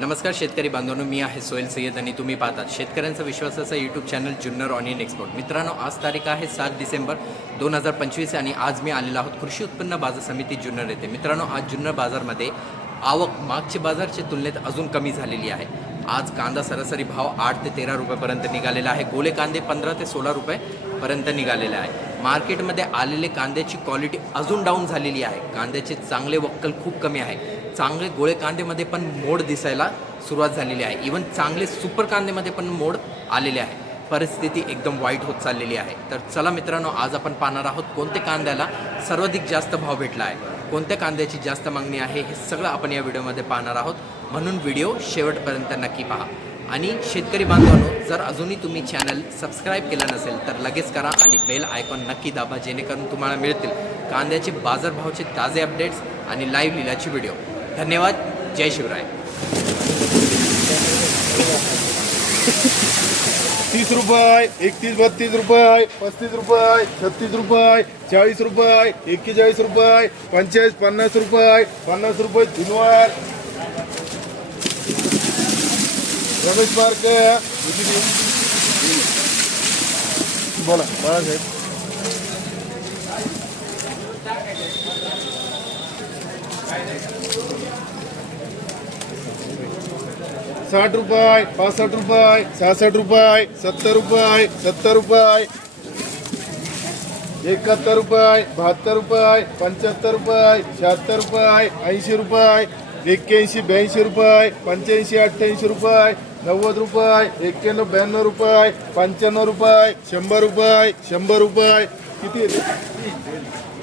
नमस्कार शेतकरी बांधवांनो मी आहे सोहेल सय्यद आणि तुम्ही पाहतात शेतकऱ्यांचा विश्वासाचा YouTube channel Junnar onion export मित्रांनो आज तारीख आहे सात डिसेंबर दोन हजार पंचवीस आणि आज मी आलेलो आहोत कृषी उत्पन्न बाजार समिती जुन्नर येथे. मित्रांनो आज जुन्नर बाजारमध्ये आवक मागच्या बाजारच्या तुलनेत अजून कमी झालेली आहे. आज कांदा सरासरी भाव आठ ते तेरा रुपयापर्यंत निघालेला आहे. गोले कांदे पंधरा ते सोळा रुपयेपर्यंत निघालेले आहे. मार्केटमध्ये आलेले कांद्याची क्वालिटी अजून डाऊन झालेली आहे. कांद्याचे चांगले वक्कल खूप कमी आहे. चांगले गोळे कांद्यामध्ये पण मोड दिसायला सुरुवात झालेली आहे. इवन चांगले सुपर कांदेमध्ये पण मोड आलेले आहे. परिस्थिती एकदम वाईट होत चाललेली आहे. तर चला मित्रांनो आज आपण पाहणार आहोत कोणत्या कांद्याला सर्वाधिक जास्त भाव भेटला आहे. कोणत्या कांद्याची जास्त मागणी आहे हे सगळं आपण या व्हिडिओमध्ये पाहणार आहोत. म्हणून व्हिडिओ शेवटपर्यंत नक्की पहा. आणि शेतकरी बांधवांनो जर अजूनही तुम्ही चॅनल सबस्क्राईब केलं नसेल तर लगेच करा आणि बेल आयकॉन नक्की दाबा जेणेकरून तुम्हाला मिळतील कांद्याचे बाजारभावाचे ताजे अपडेट्स आणि लाईव्ह लिलाची व्हिडिओ धन्यवाद जय शिवराय. तीस रुपये एकतीस बत्तीस रुपये पस्तीस रुपये छत्तीस रुपये चाळीस रुपये एक्केचाळीस रुपये पंचेचाळीस पन्नास रुपये पन्नास रुपये धुनवार रमेश मार्क बोला बाळासाहेब. साठ रुपये पासष्ट रुपये सहासष्ट रुपये सत्तर रुपये सत्तर रुपये. एकाहत्तर रुपये बहात्तर रुपये पंच्याहत्तर रुपये शहात्तर रुपये ऐंशी रुपये एक्क्याऐंशी ब्याऐंशी रुपये पंच्याऐंशी अठ्ठ्याऐंशी रुपये नव्वद रुपये एक्क्याण्णव ब्याण्णव रुपये पंच्याण्णव रुपये शंभर रुपये शंभर रुपये. किती?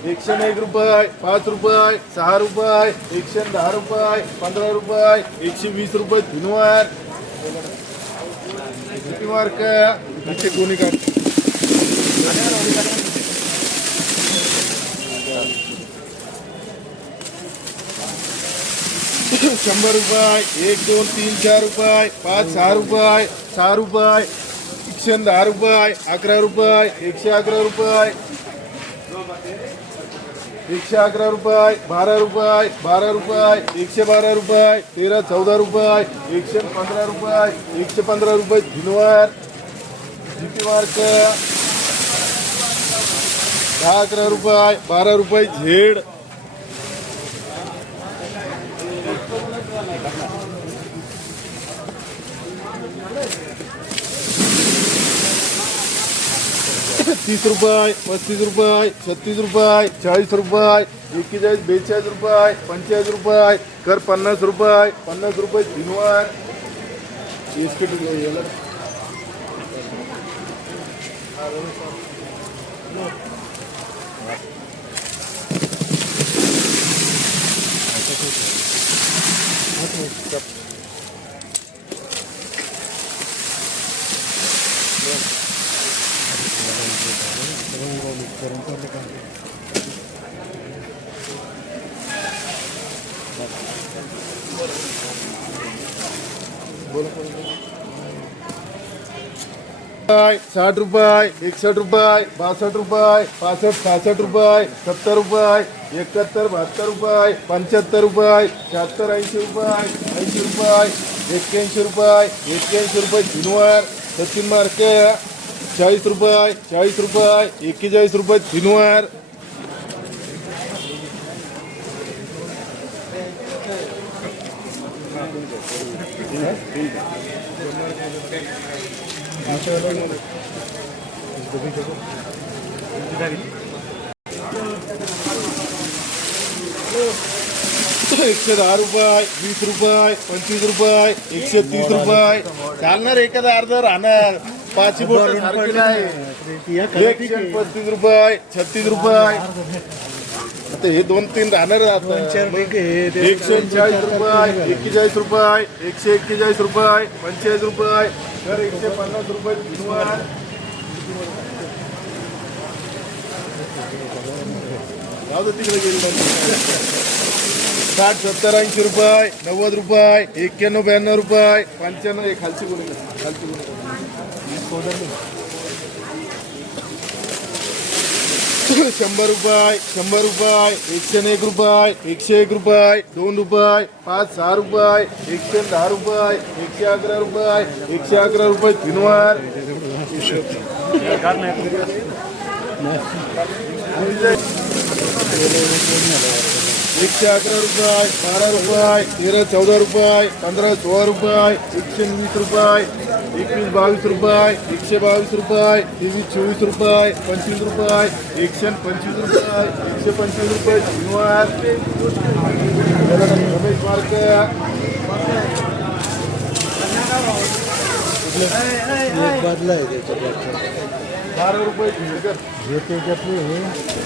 एकशे एक रुपये, पाच रुपये, सहा रुपये एकशे दहा रुपये, पंधरा रुपये, एकशे वीस रुपये किती मार्क कोणी काढ रुपये, एक, दोन, तीन, चार रुपये, पाच, सहा रुपये सहा रुपये एकशे दहा रुपये, अकरा रुपये, एकशे अकरा रुपये एकशे अकरा रुपये बारा रुपये बारा रुपये एकशे बारा रुपये तेरा चौदा रुपये एकशे पंधरा रुपये एकशे पंधरा रुपये धिनवार जिती मार्क दहा अकरा रुपये बारा रुपये झेड. तीस रुपये पस्तीस रुपये छत्तीस रुपये चाळीस रुपये एक्केचाळीस बेचाळीस रुपये पंचेचाळीस रुपये कर पन्नास रुपये पन्नास रुपये तीनवार बिस्किट याला. रुपये साठ रुपये एकसष्ट रुपये बासष्ट रुपये पासष्ट सहासष्ट रुपये सत्तर रुपये एकाहत्तर बहात्तर रुपये पंच्याहत्तर रुपये शहात्तर ऐंशी रुपये ऐंशी रुपये एक्क्याऐंशी रुपये एक्क्याऐंशी रुपये तीनवार सचिन मार्के चाळीस रुपये चाळीस रुपये एक्केचाळीस रुपये तीनवार एकशे दहा रुपये वीस रुपये पंचवीस रुपये एकशे तीस रुपये. चालणार एखादा अर्धा राहणार. पाच एकशे पस्तीस रुपये छत्तीस रुपये. आता हे दोन तीन राहणार एकशे चाळीस रुपये एक्केचाळीस रुपये एकशे एक्केचाळीस रुपये पंचेचाळीस रुपये. तर एकशे पन्नास रुपये जाऊ तिकडे गेली साठ सत्तर ऐंशी रुपये नव्वद रुपये एक्क्याण्णव ब्याण्णव रुपये पंच्याण्णव खालची गुन्हे खालची गुन्हे शंभर रुपये शंभर रुपये एकशे एक रुपये एकशे एक रुपये दोन रुपये पाच सहा रुपये एकशे दहा रुपये एकशे अकरा रुपये एकशे अकरा रुपये तीनवार एकशे अकरा रुपये बारा रुपये तेरा चौदा रुपये पंधरा सोळा रुपये एकशे वीस रुपये एकवीस बावीस रुपये एकशे बावीस रुपये तेवीस चोवीस रुपये पंचवीस रुपये एकशे पंचवीस रुपये एकशे पंचवीस रुपये शनिवार रमेश मार्क बदला आहे त्याच्या बारा रुपये घेतो घेतो त्याच्यातले हे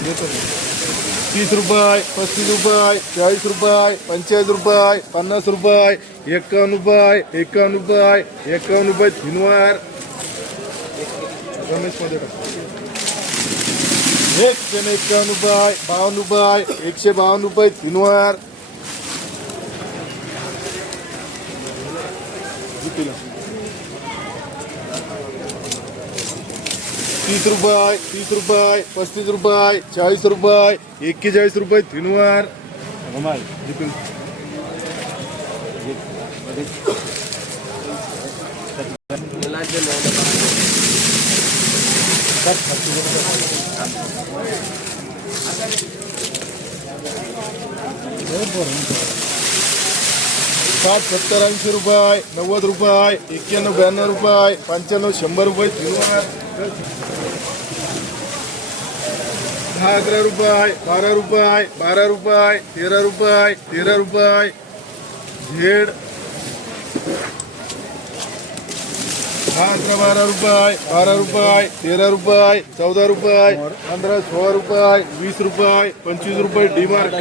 देतो मी. तीस रुपये पस्तीस रुपये चाळीस रुपये पंचेचाळीस रुपये पन्नास रुपये एक्कावन्न रुपये एक्कावन्न रुपये एक्कावन्न रुपये तीनवार. रमेशमध्ये एकशे एक्कावन्न रुपये बावन्न रुपये एकशे बावन्न रुपये तीनवार. तीस रुपये तीस रुपये पस्तीस रुपये चाळीस रुपये एक्केचाळीस रुपये तीनवार. साठ सत्तर ऐंशी रुपये नव्वद रुपये एक्क्याण्णव ब्याण्णव रुपये पंच्याण्णव शंभर रुपये तीनवार. दहा अकरा रुपये बारा रुपये बारा रुपये तेरा रुपये तेरा रुपये झेड. दहा अकरा बारा रुपये बारा रुपये तेरा रुपये चौदा रुपये पंधरा सोळा रुपये वीस रुपये पंचवीस रुपये डीमार्क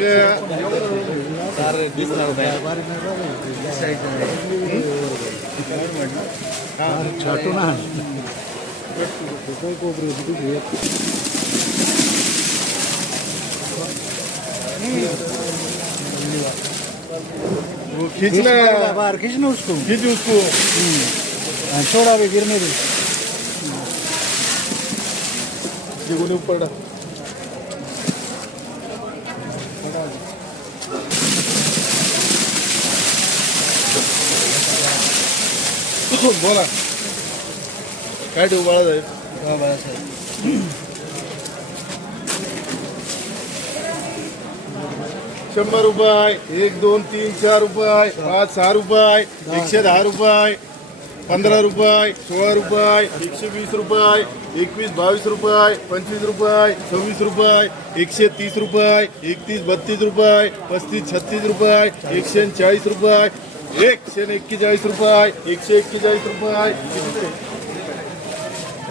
छाटू ना बाहर खींचना उसको. खींच उसको. छोड़ा भी गिरने दे ये गोले ऊपर डाल बोला. काय ठेवू बाळासाहेब हा, बाळासाहेब शंभर रुपये एक दोन तीन चार रुपये पाच सहा रुपये एकशे दहा रुपये पंधरा रुपये सोळा रुपये एकशे वीस रुपये एकवीस बावीस रुपये पंचवीस रुपये सव्वीस रुपये एकशे तीस रुपये एकतीस बत्तीस रुपये पस्तीस छत्तीस रुपये एकशे चाळीस रुपये एकशे एक्केचाळीस रुपये एकशे एक्केचाळीस रुपये?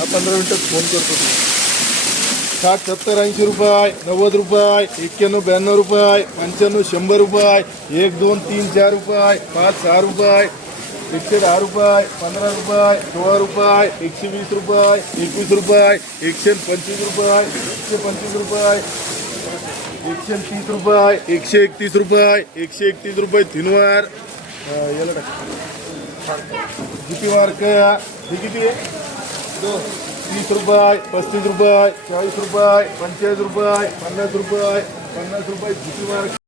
हा पंधरा मिनिटात फोन करतो साठ सत्तर ऐंशी रुपये नव्वद रुपये एक्क्याण्णव ब्याण्णव रुपये पंच्याण्णव शंभर रुपये एक दोन तीन चार रुपये पाच सहा रुपये एकशे दहा रुपये पंधरा रुपये सोळा रुपये एकशे वीस रुपये एकवीस रुपये एकशे पंचवीस रुपये एकशे पंचवीस रुपये एकशे तीस रुपये एकशे एकतीस रुपये एकशे एकतीस रुपये तीनवार. याला टाक. किती मार्क हे किती? आहे तीस रुपये पस्तीस रुपये चाळीस रुपये पंचेचाळीस रुपये पन्नास रुपये पन्नास रुपये किती मार्क